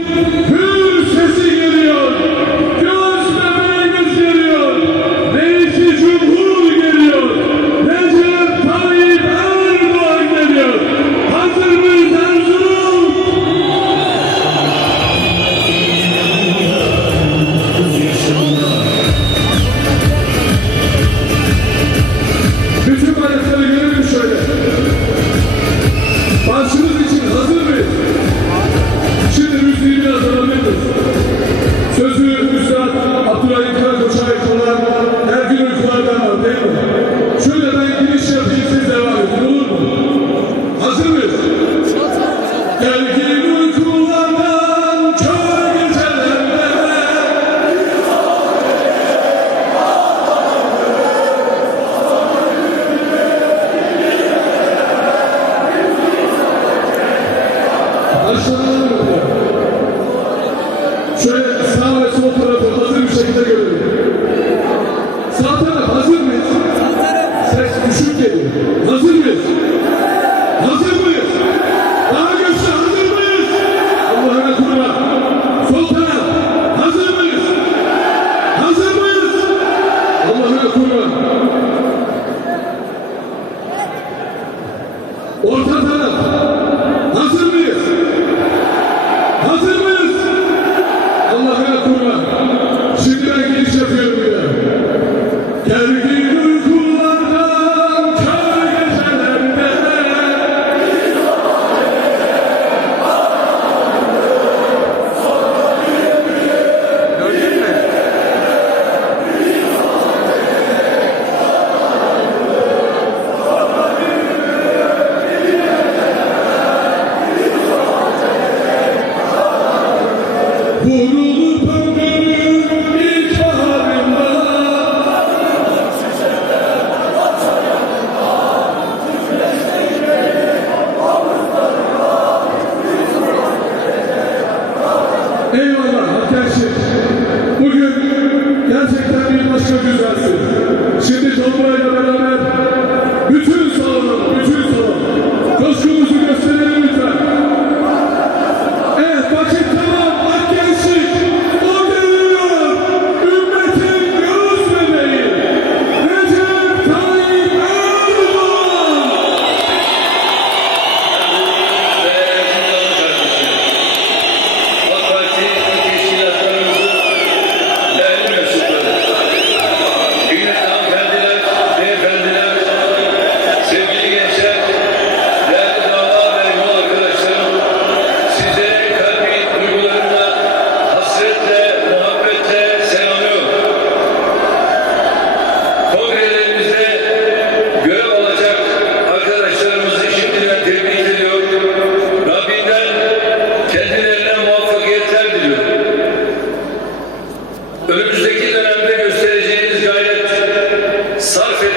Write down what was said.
Hür Aşağıdan Vurulup sarf etmek